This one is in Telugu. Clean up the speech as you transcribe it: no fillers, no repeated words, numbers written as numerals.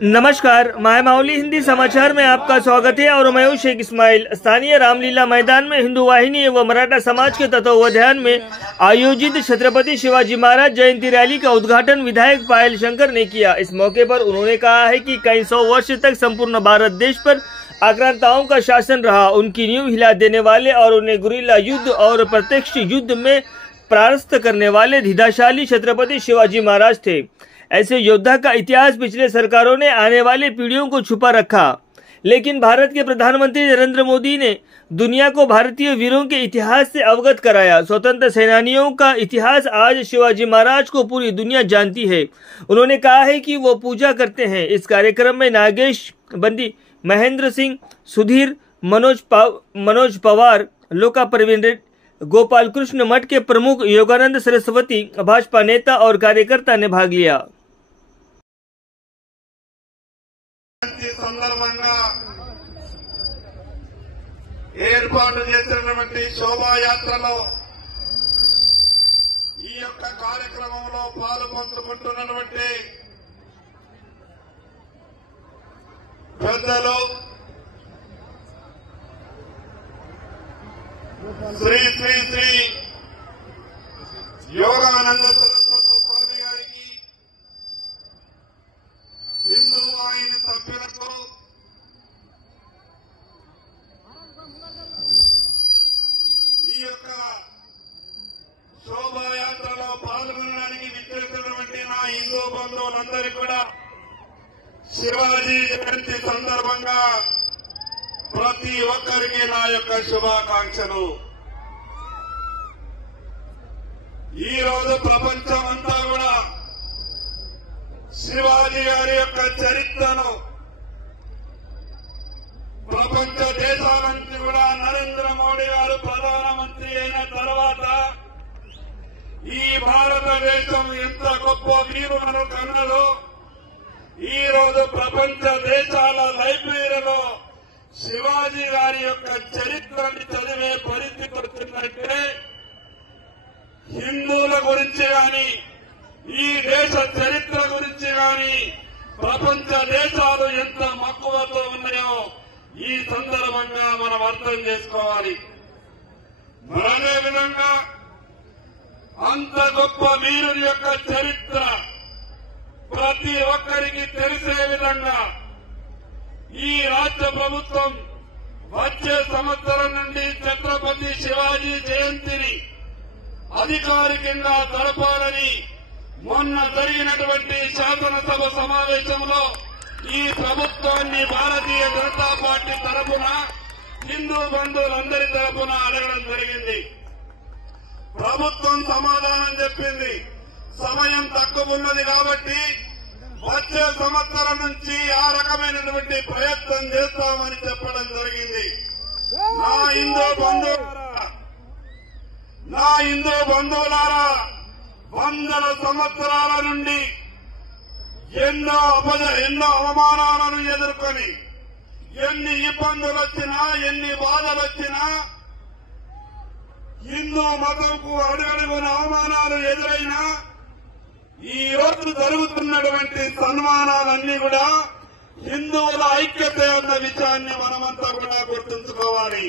नमस्कार, माय माउली हिंदी समाचार में आपका स्वागत है और मैं हूं शेख इस्माइल। स्थानीय रामलीला मैदान में हिंदू वाहिनी एवं मराठा समाज के तत्वावधान में आयोजित छत्रपति शिवाजी महाराज जयंती रैली का उद्घाटन विधायक पायल शंकर ने किया। इस मौके पर उन्होंने कहा है कि कई सौ वर्ष तक संपूर्ण भारत देश पर आक्रांताओं का शासन रहा। उनकी नींव हिला देने वाले और उन्हें गुरिल्ला युद्ध और प्रत्यक्ष युद्ध में परास्त करने वाले धीधाशाली छत्रपति शिवाजी महाराज थे। ऐसे योद्धा का इतिहास पिछले सरकारों ने आने वाली पीढ़ियों को छुपा रखा, लेकिन भारत के प्रधानमंत्री नरेंद्र मोदी ने दुनिया को भारतीय वीरों के इतिहास से अवगत कराया। स्वतंत्र सेनानियों का इतिहास आज शिवाजी महाराज को पूरी दुनिया जानती है। उन्होंने कहा है कि वो पूजा करते हैं। इस कार्यक्रम में नागेश बंदी, महेंद्र सिंह, सुधीर, मनोज पवार, लोका प्रवीण, गोपाल कृष्ण मठ के प्रमुख योगानंद सरस्वती, भाजपा नेता और कार्यकर्ता ने भाग लिया। సందర్భంగా ఏర్పాటు చేసినటువంటి శోభాయాత్రలో ఈ యొక్క కార్యక్రమంలో పాల్పంచుకుంటున్నటువంటి పెద్దలు శ్రీ శ్రీ శ్రీ యోగానంద సరస్వతి స్వామి గారికి, హిందూ వాహిని సభ్యులకు, ఈ యొక్క శోభాయాత్రలో పాల్గొనడానికి విచ్చేసినటువంటి నా హిందూ బంధువులందరికీ కూడా శివాజీ జయంతి సందర్భంగా ప్రతి ఒక్కరికి నా యొక్క శుభాకాంక్షలు। ఈ రోజు ప్రపంచమంతా కూడా శివాజీ గారి యొక్క చరిత్రను, ప్రపంచ దేశాల నుంచి కూడా నరేంద్ర మోడీ గారు ప్రధానమంత్రి అయిన తర్వాత ఈ భారతదేశం ఎంత గొప్ప వీరులను కన్నదో ఈ రోజు ప్రపంచ దేశాల లైబ్రరీలో శివాజీ గారి యొక్క చరిత్రని చదివే పరిస్థితి వచ్చిందంటే హిందువుల గురించి గాని, ఈ దేశ చరిత్ర గురించి గాని ప్రపంచ దేశాలు ఎంత మక్కువతో ఉన్నాయో ఈ సందర్భంగా మనం అర్థం చేసుకోవాలి। మరదే విధంగా అంత గొప్ప వీరుని యొక్క చరిత్ర ప్రతి ఒక్కరికి తెలిసే విధంగా ఈ రాష్ట్ర ప్రభుత్వం వచ్చే సంవత్సరం నుండి ఛత్రపతి శివాజీ జయంతిని అధికారికంగా జరపాలని మొన్న జరిగినటువంటి శాసనసభ సమావేశంలో ఈ ప్రభుత్వాన్ని భారతీయ జనతా పార్టీ తరఫున హిందూ బంధువులందరి తరఫున అడగడం జరిగింది। ప్రభుత్వం సమాధానం చెప్పింది, సమయం తక్కువ ఉన్నది కాబట్టి వచ్చే సంవత్సరం నుంచి ఆ రకమైనటువంటి ప్రయత్నం చేస్తామని చెప్పడం జరిగింది। నా హిందూ బంధువులారా, వందల సంవత్సరాల నుండి ఎన్నో అవమానాలను ఎదుర్కొని, ఎన్ని ఇబ్బందులు వచ్చినా, ఎన్ని బాధలు వచ్చినా, హిందూ మతంకు అడుగడుగున అవమానాలు ఎదురైనా ఈ రోజు జరుగుతున్నటువంటి సన్మానాలన్నీ కూడా హిందువుల ఐక్యత అన్న విషయాన్ని మనమంతా కూడా గుర్తుంచుకోవాలి।